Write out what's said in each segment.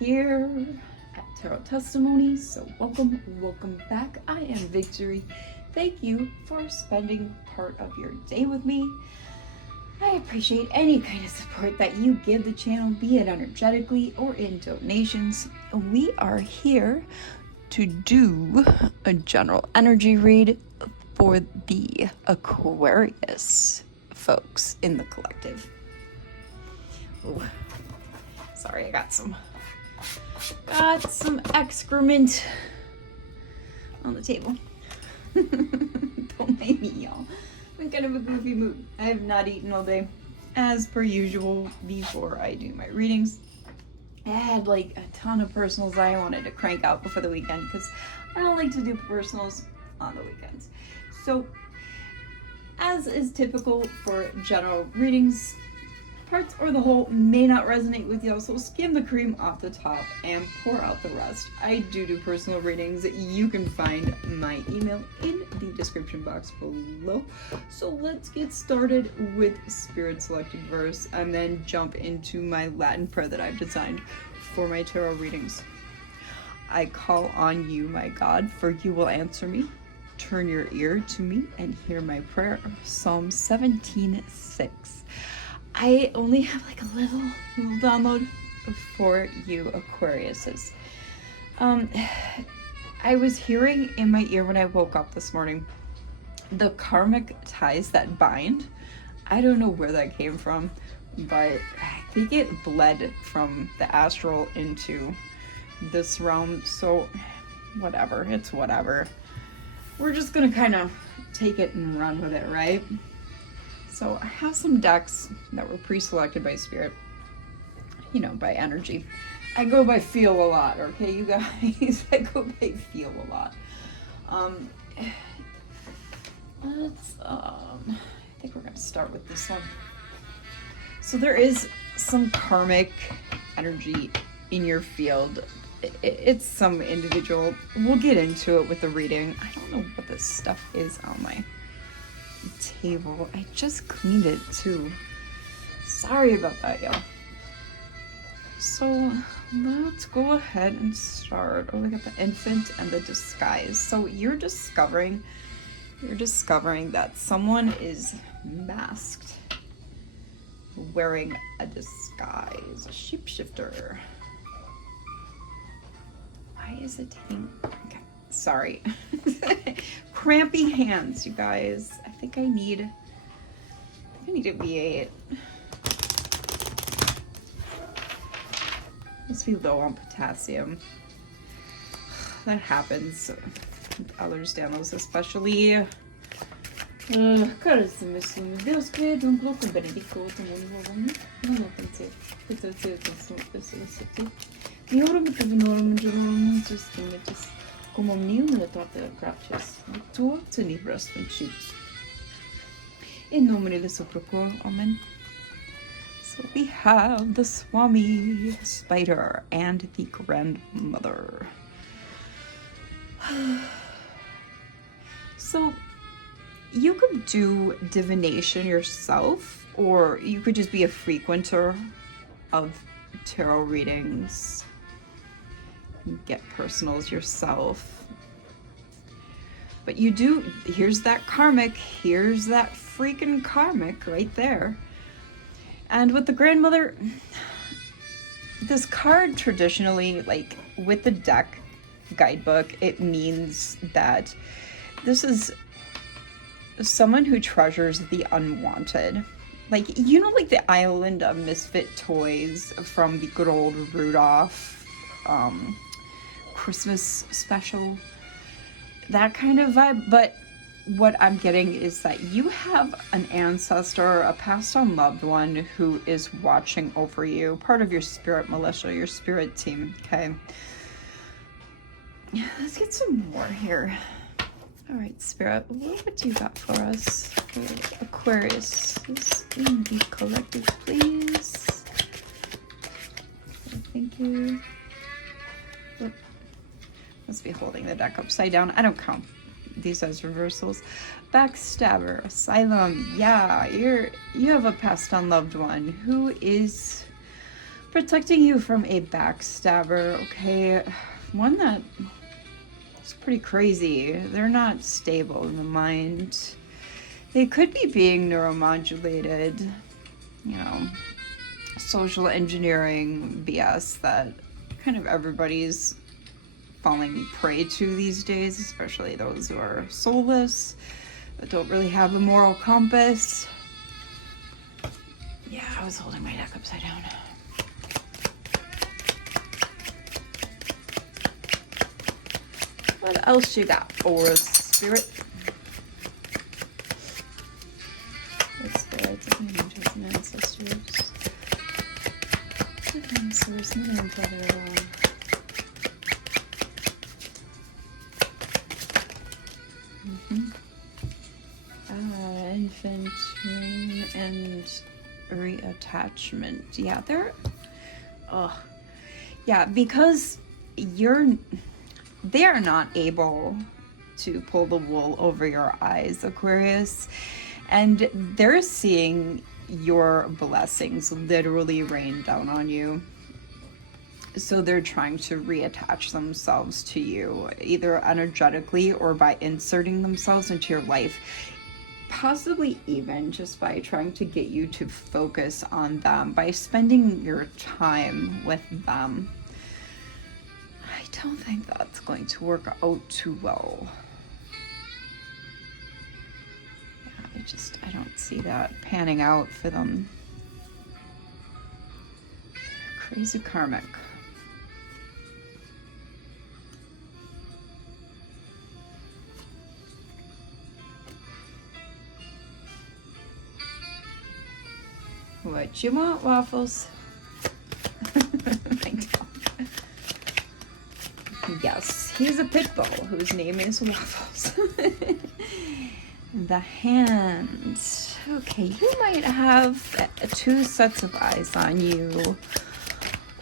here at Tarot Testimonies. So welcome back. I am Victory. Thank you for spending part of your day with me. I appreciate any kind of support that you give the channel, be it energetically or in donations. We are here to do a general energy read for the Aquarius folks in the collective. Ooh. Sorry, I got some excrement on the table. Don't make me, y'all. I'm in kind of a goofy mood. I have not eaten all day, as per usual, before I do my readings. I had like a ton of personals I wanted to crank out before the weekend because I don't like to do personals on the weekends. So, as is typical for general readings, parts or the whole may not resonate with y'all, so skim the cream off the top and pour out the rest. I do personal readings. You can find my email in the description box below. So let's get started with Spirit selected verse and then jump into my Latin prayer that I've designed for my tarot readings. I call on you, my God, for you will answer me. Turn your ear to me and hear my prayer. Psalm 17:6. I only have like a little download for you Aquariuses. I was hearing in my ear when I woke up this morning, the karmic ties that bind. I don't know where that came from, but I think it bled from the astral into this realm. So whatever, it's whatever. We're just gonna kind of take it and run with it, right? So I have some decks that were pre-selected by Spirit, you know, by energy. I go by feel a lot, okay, you guys? I go by feel a lot. I think we're gonna start with this one. So there is some karmic energy in your field. It's some individual. We'll get into it with the reading. I don't know what this stuff is on my table. I just cleaned it too. Sorry about that, y'all. So let's go ahead and start. Oh, we got the infant and the disguise. So you're discovering that someone is masked, wearing a disguise, a shapeshifter. Why is it taking? Okay, sorry. Crampy hands, you guys. I think I need a V8. Must be low on potassium. That happens with allergies, especially. Carissimi Deus crede un blocco benedico non como tu in nomine Amen. So we have the Swami Spider and the grandmother. So you could do divination yourself, or you could just be a frequenter of tarot readings. Get personals yourself. But you do, here's that freaking karmic right there. And with the grandmother, this card traditionally, like with the deck guidebook, it means that this is someone who treasures the unwanted. Like, you know, like the Island of Misfit Toys from the good old Rudolph Christmas special, that kind of vibe. But what I'm getting is that you have an ancestor, a passed on loved one who is watching over you, part of your spirit militia, your spirit team. Okay, let's get some more here. All right, Spirit, what do you got for us? For Aquarius in the collective, please. Thank you. What? Must be holding the deck upside down. I don't count these as reversals. Backstabber, asylum. Yeah, you have a passed on loved one who is protecting you from a backstabber, okay? One that is pretty crazy. They're not stable in the mind. They could be being neuromodulated, you know, social engineering BS that kind of everybody's falling prey to these days, especially those who are soulless, that don't really have a moral compass. Yeah, I was holding my neck upside down. What else you got for us, Spirit? What's spirits, divine angels, and ancestors? Divine source, mother and father. Infant, rain, and reattachment. Yeah, yeah, because they're not able to pull the wool over your eyes, Aquarius, and they're seeing your blessings literally rain down on you. So they're trying to reattach themselves to you, either energetically or by inserting themselves into your life, possibly even just by trying to get you to focus on them, by spending your time with them. I don't think that's going to work out too well. Yeah, I don't see that panning out for them. Crazy karmic. What you want, Waffles? My dog. Yes, he's a pit bull whose name is Waffles. The hand. Okay, you might have 2 sets of eyes on you.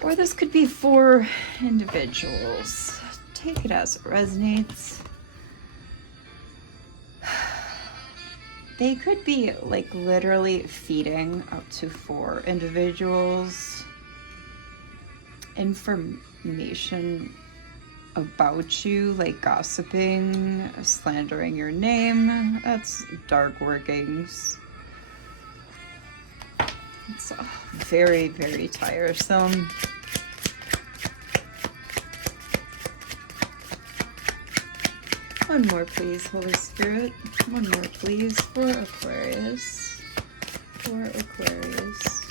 Or this could be 4 individuals. Take it as it resonates. They could be like literally feeding up to 4 individuals information about you, like gossiping, slandering your name. That's dark workings. It's very, very tiresome. One more, please, Holy Spirit. One more, please, for Aquarius. For Aquarius.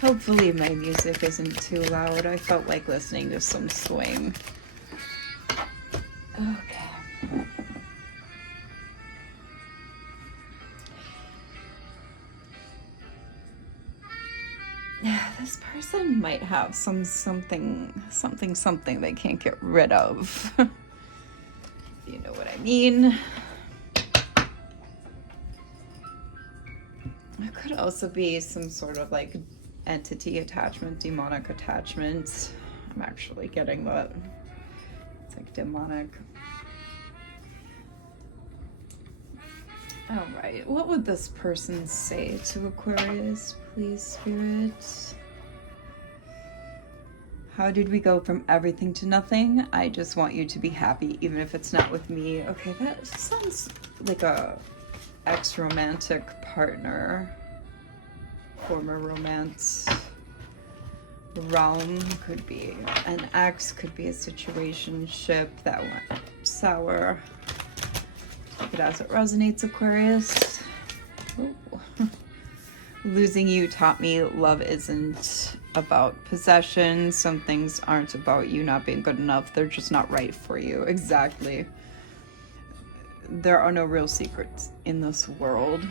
Hopefully my music isn't too loud. I felt like listening to some swing. Okay. This person might have something they can't get rid of. If you know what I mean. It could also be some sort of like entity attachment, demonic attachment. I'm actually getting that. It's like demonic. All right, what would this person say to Aquarius, please, Spirit? How did we go from everything to nothing? I just want you to be happy, even if it's not with me. Okay, that sounds like a ex-romantic partner. Former romance realm. Could be an ex, could be a situationship that went sour. Take it as it resonates, Aquarius. Ooh. Losing you taught me love isn't about possession. Some things aren't about you not being good enough. They're just not right for you. Exactly. There are no real secrets in this world.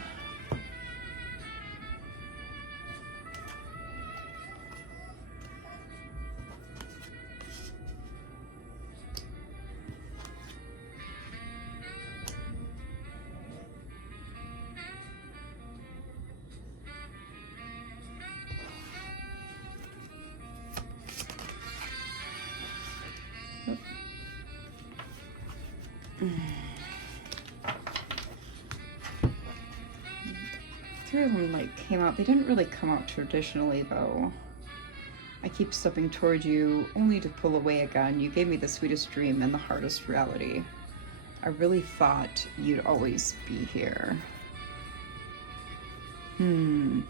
two of them like came out. They didn't really come out traditionally though. I keep stepping toward you only to pull away again. You gave me the sweetest dream and the hardest reality. I really thought you'd always be here. I'm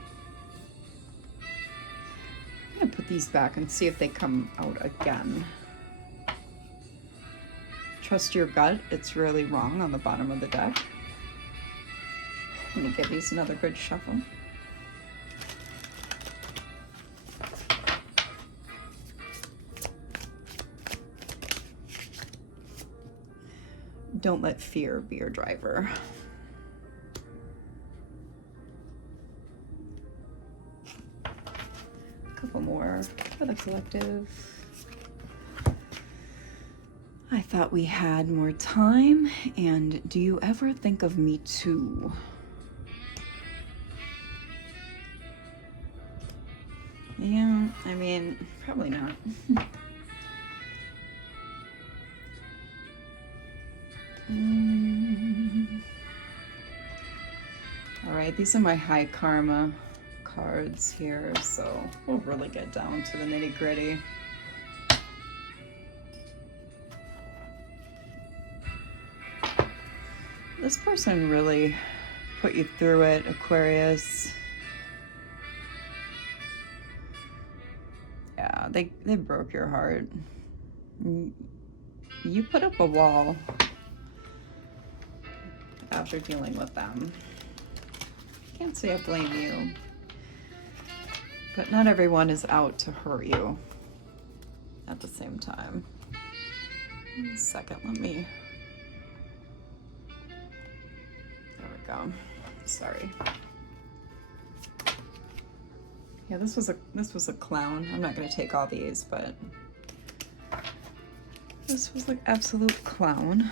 gonna put these back and see if they come out again. Trust your gut, it's really wrong on the bottom of the deck. I'm gonna give these another good shuffle. Don't let fear be your driver. A couple more for the collective. I thought we had more time, and do you ever think of me too? Yeah, I mean, probably not. All right, these are my high karma cards here, so we'll really get down to the nitty-gritty. This person really put you through it, Aquarius. Yeah, they broke your heart. You put up a wall after dealing with them. Can't say I blame you, but not everyone is out to hurt you at the same time. One second, let me... There we go. Sorry. Yeah, this was a clown. I'm not gonna take all these, but this was like absolute clown.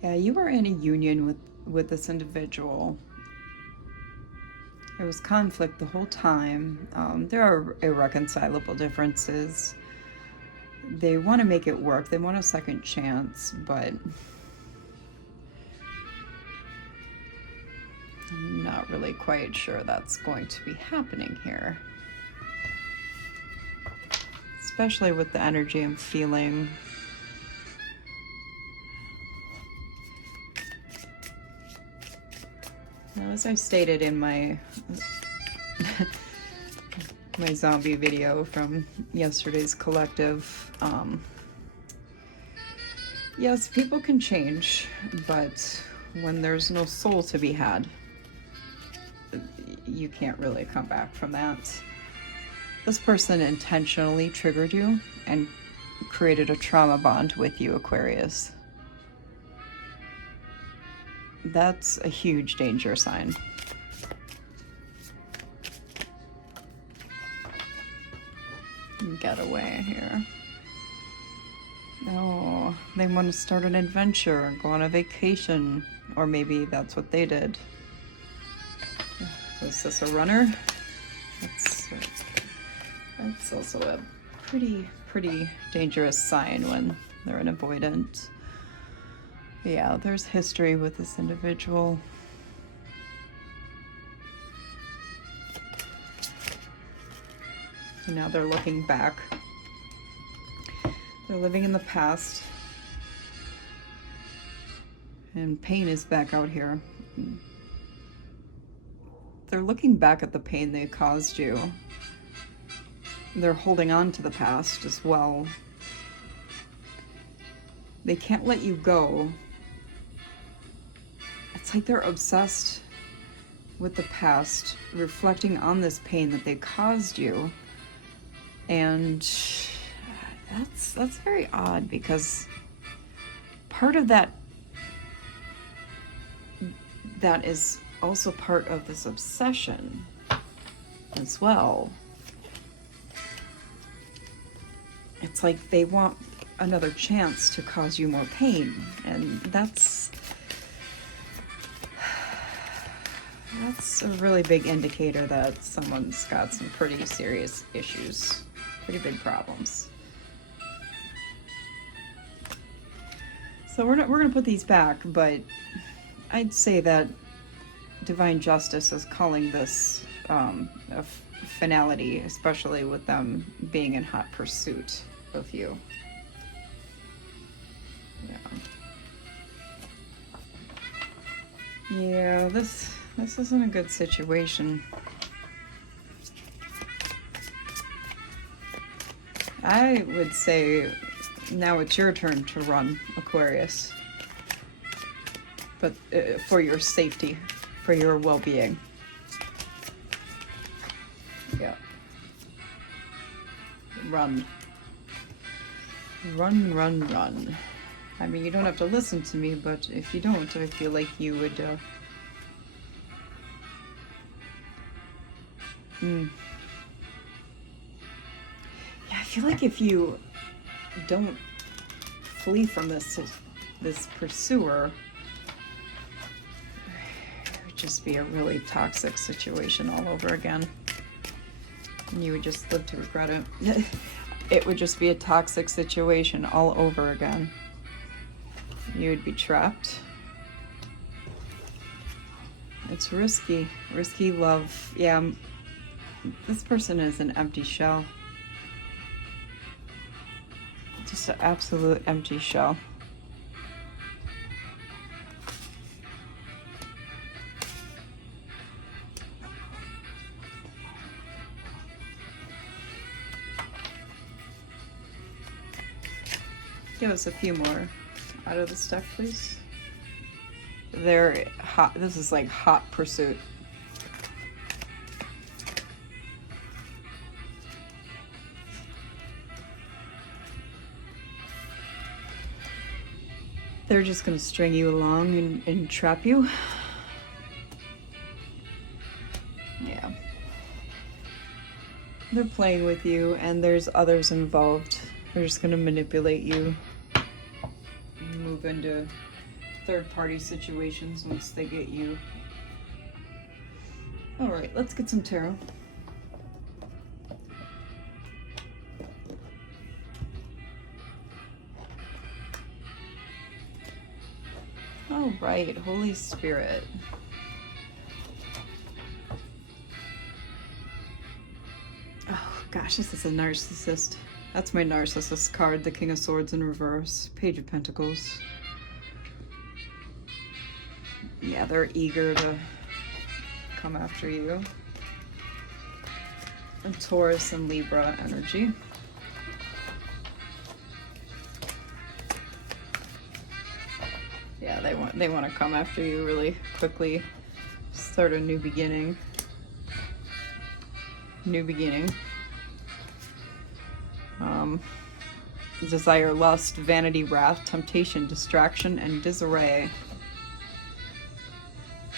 Yeah, you were in a union with this individual. There was conflict the whole time. There are irreconcilable differences. They want to make it work. They want a second chance, but I'm not really quite sure that's going to be happening here. Especially with the energy I'm feeling. Now, as I stated in my my zombie video from yesterday's collective, yes, people can change, but when there's no soul to be had, you can't really come back from that. This person intentionally triggered you and created a trauma bond with you, Aquarius. That's a huge danger sign. Get away here. Oh, they want to start an adventure, go on a vacation, or maybe that's what they did. Was this a runner? That's also a pretty dangerous sign when they're an avoidant. Yeah, there's history with this individual. So now they're looking back. They're living in the past. And pain is back out here. They're looking back at the pain they caused you. They're holding on to the past as well. They can't let you go. It's like they're obsessed with the past, reflecting on this pain that they caused you. And that's very odd, because part of that is also part of this obsession as well. It's like they want another chance to cause you more pain, and that's That's a really big indicator that someone's got some pretty serious issues, pretty big problems. So we're gonna put these back, but I'd say that divine justice is calling this a finality, especially with them being in hot pursuit of you. Yeah, this isn't a good situation. I would say now it's your turn to run, Aquarius. But for your safety, for your well-being. Yeah. Run. Run, run, run. I mean, you don't have to listen to me, but if you don't, I feel like you would, Yeah, I feel like if you don't flee from this pursuer, it would just be a really toxic situation all over again. And you would just live to regret it. It would just be a toxic situation all over again. You would be trapped. It's risky love. Yeah, this person is an empty shell. Just an absolute empty shell. Give us a few more out of the stuff, please. They're hot. This is like hot pursuit. They're just gonna string you along and trap you. Yeah. They're playing with you, and there's others involved. They're just gonna manipulate you. Move into third-party situations once they get you. All right, let's get some tarot. All right, Holy Spirit. Oh gosh, this is a narcissist. That's my narcissist card, the King of Swords in reverse, Page of Pentacles. Yeah, they're eager to come after you. And Taurus and Libra energy. Yeah, they want to come after you really quickly. Start a new beginning. New beginning. Desire, lust, vanity, wrath, temptation, distraction, and disarray.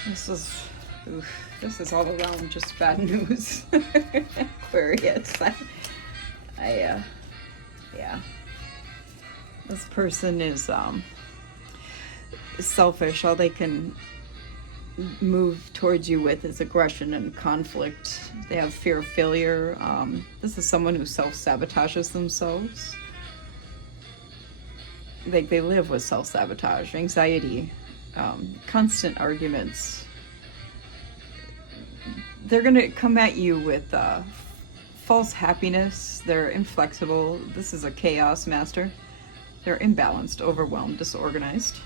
This is all around just bad news. Aquarius. Yeah. This person is selfish. All they can move towards you with is aggression and conflict. They have fear of failure. This is someone who self-sabotages themselves. They live with self-sabotage, anxiety, constant arguments. They're gonna come at you with false happiness. They're inflexible. This is a chaos master. They're imbalanced, overwhelmed, disorganized.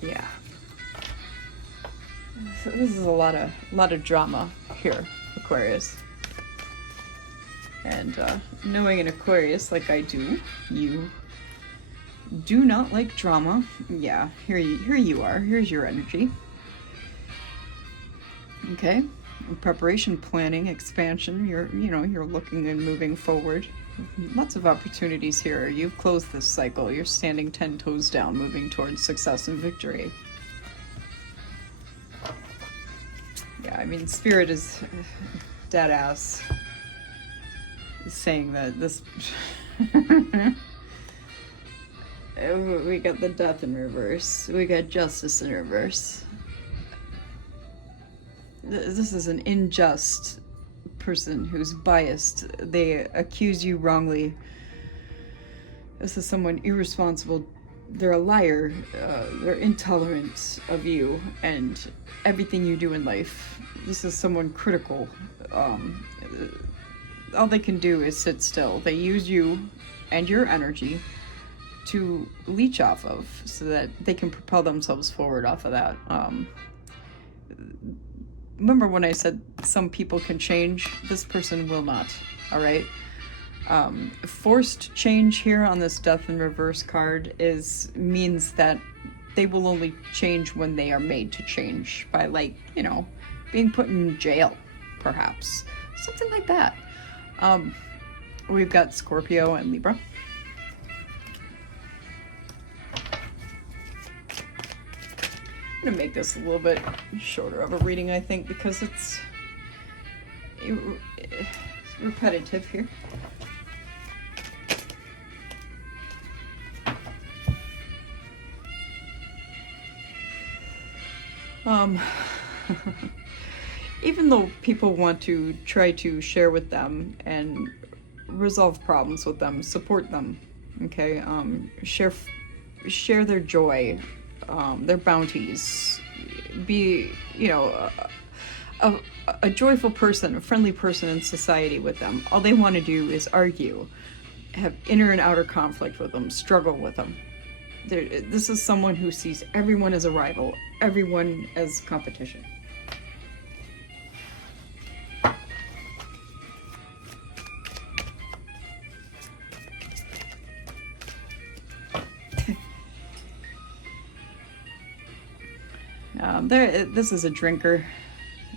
Yeah. So this is a lot of drama here, Aquarius. And knowing an Aquarius like I do, you do not like drama. Yeah, here you are. Here's your energy. Okay. Preparation, planning, expansion. You're looking and moving forward. Lots of opportunities here. You've closed this cycle. You're standing 10 toes down, moving towards success and victory. Yeah, I mean, Spirit is dead ass saying that this We got the death in reverse. We got justice in reverse. This is an unjust person who's biased. They accuse you wrongly. This is someone irresponsible. They're a liar. They're intolerant of you and everything you do in life. This is someone critical. All they can do is sit still. They use you and your energy to leech off of so that they can propel themselves forward off of that. Remember when I said some people can change? This person will not, all right? Forced change here on this death in reverse card means that they will only change when they are made to change by, like, you know, being put in jail, perhaps. Something like that. We've got Scorpio and Libra. I'm gonna make this a little bit shorter of a reading, I think, because it's repetitive here. Even though people want to try to share with them and resolve problems with them, support them, okay, share their joy, their bounties, be, you know, a joyful person, a friendly person in society with them. All they want to do is argue, have inner and outer conflict with them, struggle with them. This is someone who sees everyone as a rival, everyone as competition. This is a drinker.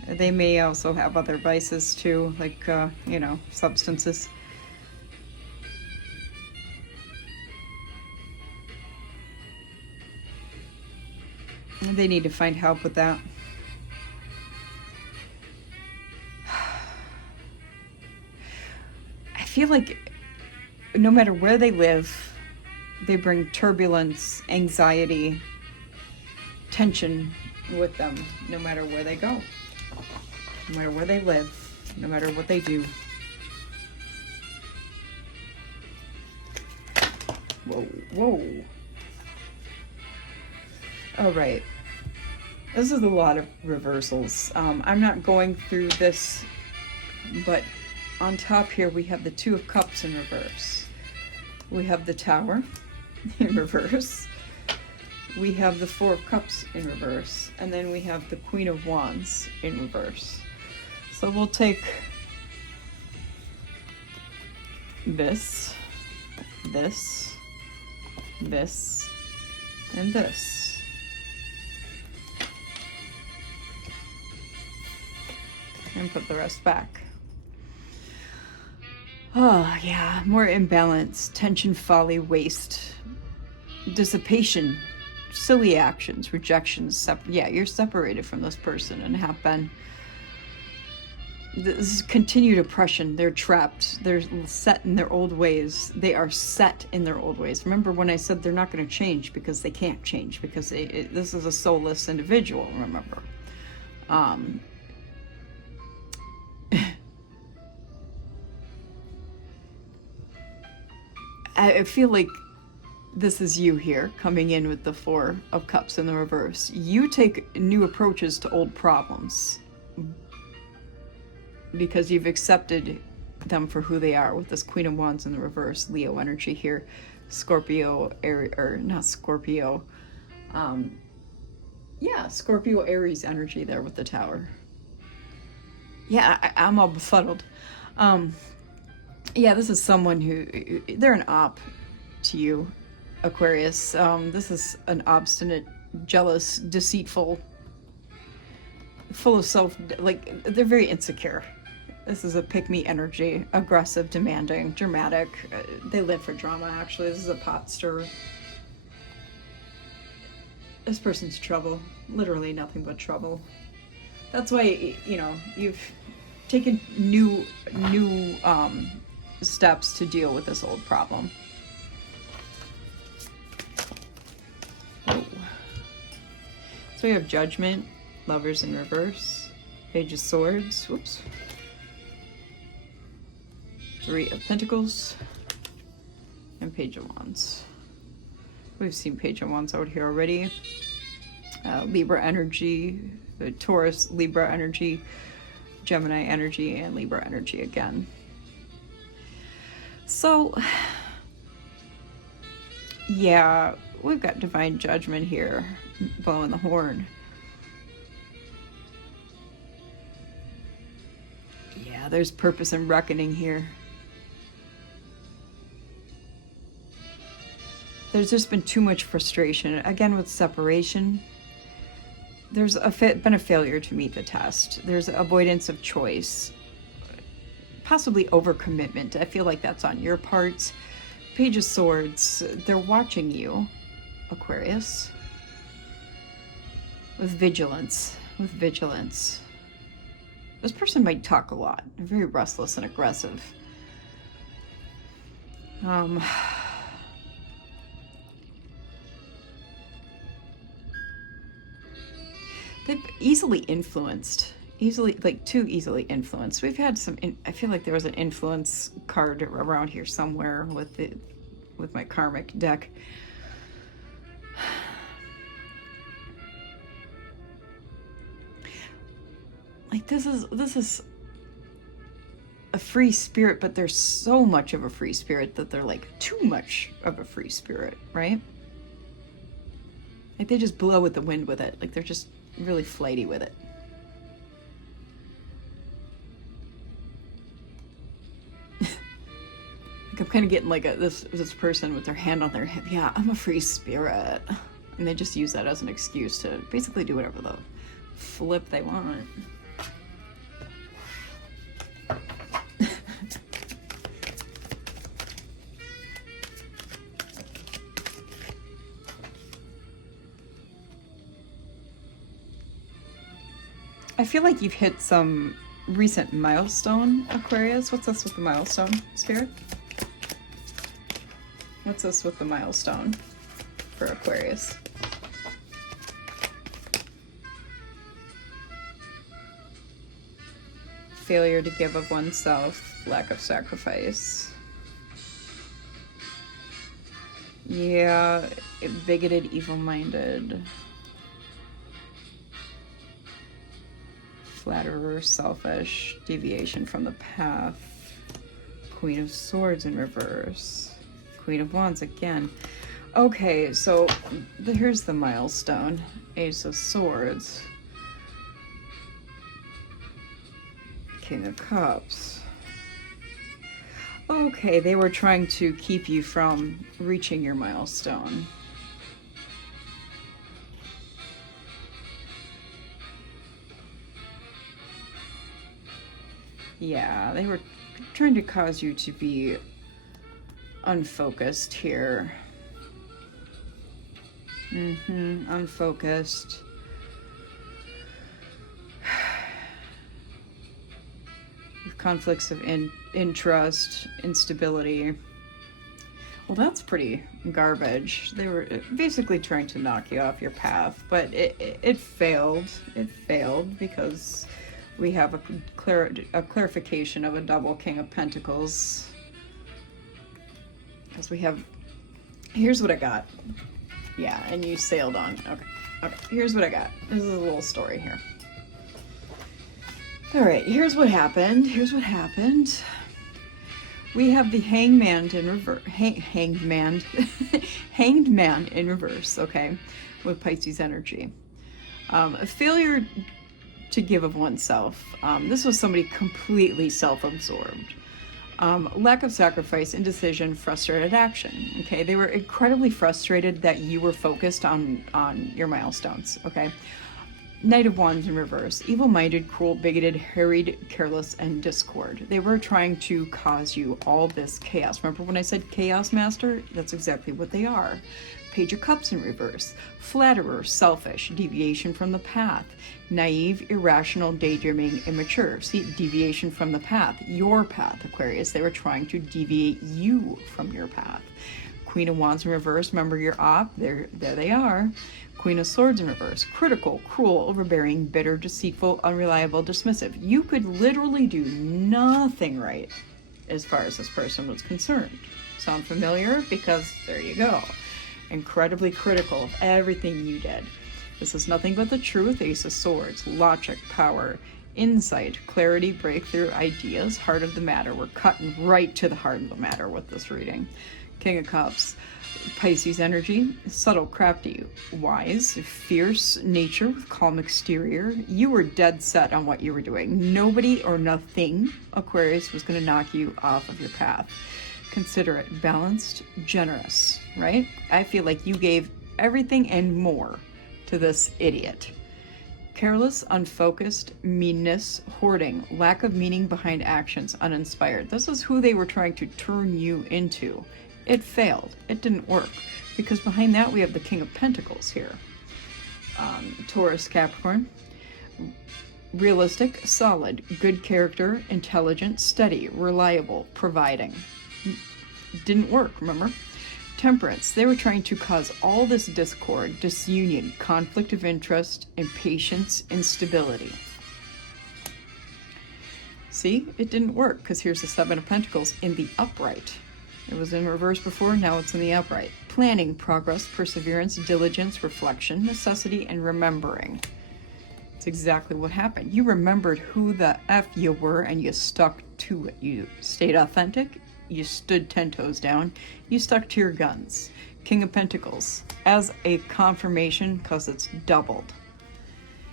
They may also have other vices too, like, you know, substances. They need to find help with that. I feel like no matter where they live, they bring turbulence, anxiety, tension with them, no matter where they go, no matter where they live, no matter what they do. Whoa, whoa. All right. This is a lot of reversals. I'm not going through this, but on top here we have the Two of Cups in reverse. We have the Tower in reverse. We have the Four of Cups in reverse, and then we have the Queen of Wands in reverse. So we'll take this, this, this, and this. And put the rest back. Oh, yeah, more imbalance, tension, folly, waste, dissipation, silly actions, rejections. Yeah, you're separated from this person and have been. This is continued oppression. They're trapped. They're set in their old ways. They are set in their old ways. Remember when I said they're not going to change because they can't change, because this is a soulless individual, remember. I feel like this is you here, coming in with the Four of Cups in the reverse. You take new approaches to old problems because you've accepted them for who they are with this Queen of Wands in the reverse, Leo energy here, Scorpio, or not Scorpio, yeah, Scorpio, Aries energy there with the Tower. Yeah, I'm all befuddled. Yeah, this is someone who, they're an op to you, Aquarius. This is an obstinate, jealous, deceitful, full of self, like, they're very insecure. This is a pick-me energy, aggressive, demanding, dramatic. They live for drama, actually. This is a pot stirrer. This person's trouble. Literally nothing but trouble. That's why, you know, you've taken new steps to deal with this old problem. So we have Judgment, Lovers in reverse, Page of Swords, whoops, Three of Pentacles, and Page of Wands. We've seen Page of Wands out here already. Libra energy, Taurus, Libra energy, Gemini energy, and Libra energy again. So, yeah, we've got Divine Judgment here, blowing the horn. Yeah, there's purpose and reckoning here. There's just been too much frustration. Again, with separation, there's been a failure to meet the test. There's avoidance of choice, possibly overcommitment. I feel like that's on your part. Page of Swords, they're watching you, Aquarius, with vigilance, This person might talk a lot. They're very restless and aggressive. They've easily influenced, too easily influenced. We've had some, I feel like there was an influence card around here somewhere with my karmic deck. Like this is a free spirit, but there's so much of a free spirit that they're like too much of a free spirit, right? Like they just blow with the wind with it. Like they're just really flighty with it. Like I'm kind of getting like this person with their hand on their hip. Yeah, I'm a free spirit. And they just use that as an excuse to basically do whatever the flip they want. I feel like you've hit some recent milestone, Aquarius. What's this with the milestone, Spirit? What's this with the milestone for Aquarius? Failure to give of oneself, lack of sacrifice. Yeah, bigoted, evil-minded. Flatterer, selfish, deviation from the path. Queen of Swords in reverse. Queen of Wands again. Okay, so here's the milestone. Ace of Swords. King of Cups. Okay, they were trying to keep you from reaching your milestone. Yeah, they were trying to cause you to be unfocused here. Unfocused. With conflicts of interest, instability. Well, that's pretty garbage. They were basically trying to knock you off your path, but it failed. It failed because we have a clarification of a double King of Pentacles. Because we have, here's what I got. Yeah, and you sailed on. Okay, here's what I got. This is a little story here. All right, here's what happened. We have the Hangman in reverse. Hanged man in reverse. Okay, with Pisces energy. A failure to give of oneself. This was somebody completely self-absorbed. Lack of sacrifice, indecision, frustrated action. Okay, they were incredibly frustrated that you were focused on your milestones. Okay. Knight of Wands in reverse. Evil-minded, cruel, bigoted, harried, careless, and discord. They were trying to cause you all this chaos. Remember when I said chaos master? That's exactly what they are. Page of Cups in reverse. Flatterer, selfish, deviation from the path. Naive, irrational, daydreaming, immature. See, deviation from the path. Your path, Aquarius. They were trying to deviate you from your path. Queen of Wands in reverse. Remember your op. There they are. Queen of Swords in reverse. Critical, cruel, overbearing, bitter, deceitful, unreliable, dismissive. You could literally do nothing right as far as this person was concerned. Sound familiar? Because there you go. Incredibly critical of everything you did. This is nothing but the truth. Ace of Swords, logic, power, insight, clarity, breakthrough, ideas, heart of the matter. We're cutting right to the heart of the matter with this reading. King of Cups, Pisces energy, subtle, crafty, wise, fierce nature with calm exterior. You were dead set on what you were doing. Nobody or nothing, Aquarius, was going to knock you off of your path. Considerate, balanced, generous, right? I feel like you gave everything and more to this idiot. Careless, unfocused, meanness, hoarding, lack of meaning behind actions, uninspired. This is who they were trying to turn you into. It failed. It didn't work. Because behind that we have the King of Pentacles here. Taurus, Capricorn. Realistic, solid, good character, intelligent, steady, reliable, providing. Didn't work, remember? Temperance. They were trying to cause all this discord, disunion, conflict of interest, impatience, instability. See? It didn't work because here's the Seven of Pentacles in the upright. It was in reverse before, now it's in the upright. Planning, progress, perseverance, diligence, reflection, necessity, and remembering. It's exactly what happened. You remembered who the F you were and you stuck to it. You stayed authentic. You stood 10 toes down. You stuck to your guns. King of Pentacles as a confirmation because it's doubled.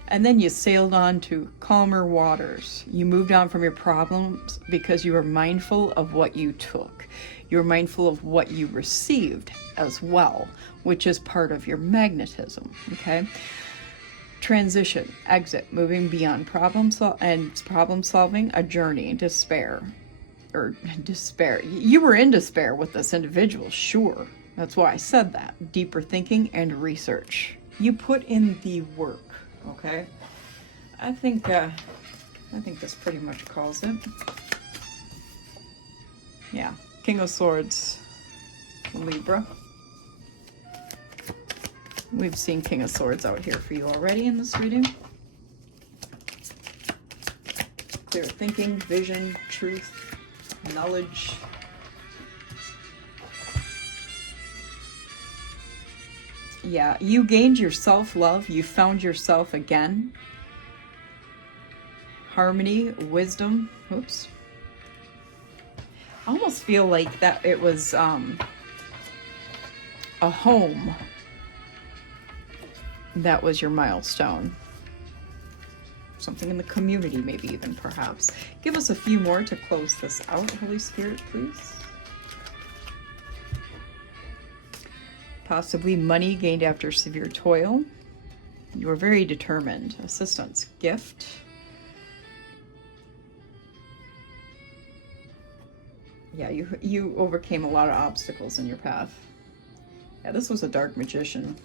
And then you sailed on to calmer waters. You moved on from your problems because you were mindful of what you took. You were mindful of what you received as well, which is part of your magnetism, okay? Transition, exit, moving beyond problem solving, a journey, despair. You were in despair with this individual, sure. That's why I said that. Deeper thinking and research. You put in the work, okay? I think this pretty much calls it. Yeah. King of Swords, Libra. We've seen King of Swords out here for you already in this reading. Clear thinking, vision, truth, knowledge. Yeah, you gained your self-love. You found yourself again. Harmony, wisdom. Oops. I almost feel like that it was a home that was your milestone. Something in the community, maybe even, perhaps. Give us a few more to close this out, Holy Spirit, please. Possibly money gained after severe toil. You were very determined. Assistance, gift. Yeah, you overcame a lot of obstacles in your path. Yeah, this was a dark magician.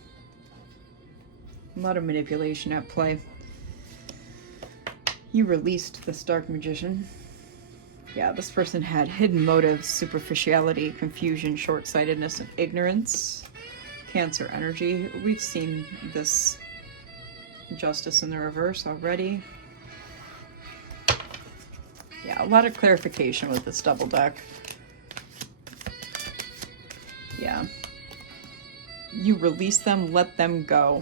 A lot of manipulation at play. You released this dark magician. Yeah, this person had hidden motives, superficiality, confusion, short-sightedness, and ignorance. Cancer energy. We've seen this justice in the reverse already. Yeah, a lot of clarification with this double deck. Yeah. You release them, let them go.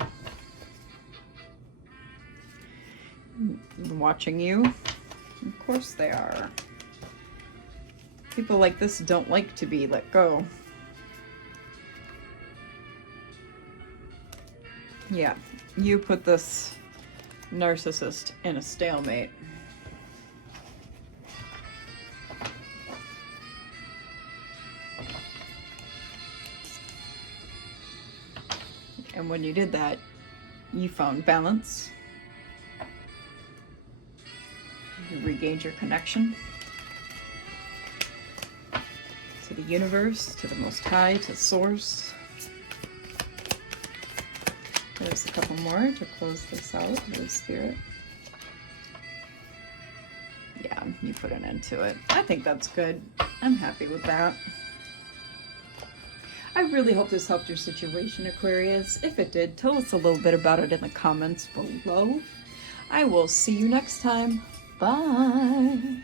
Watching you. Of course they are. People like this don't like to be let go. Yeah, you put this narcissist in a stalemate. And when you did that, you found balance. You regained your connection to the universe, to the Most High, to Source. There's a couple more to close this out, Holy Spirit. Yeah, you put an end to it. I think that's good. I'm happy with that. I really hope this helped your situation, Aquarius. If it did, tell us a little bit about it in the comments below. I will see you next time. Bye.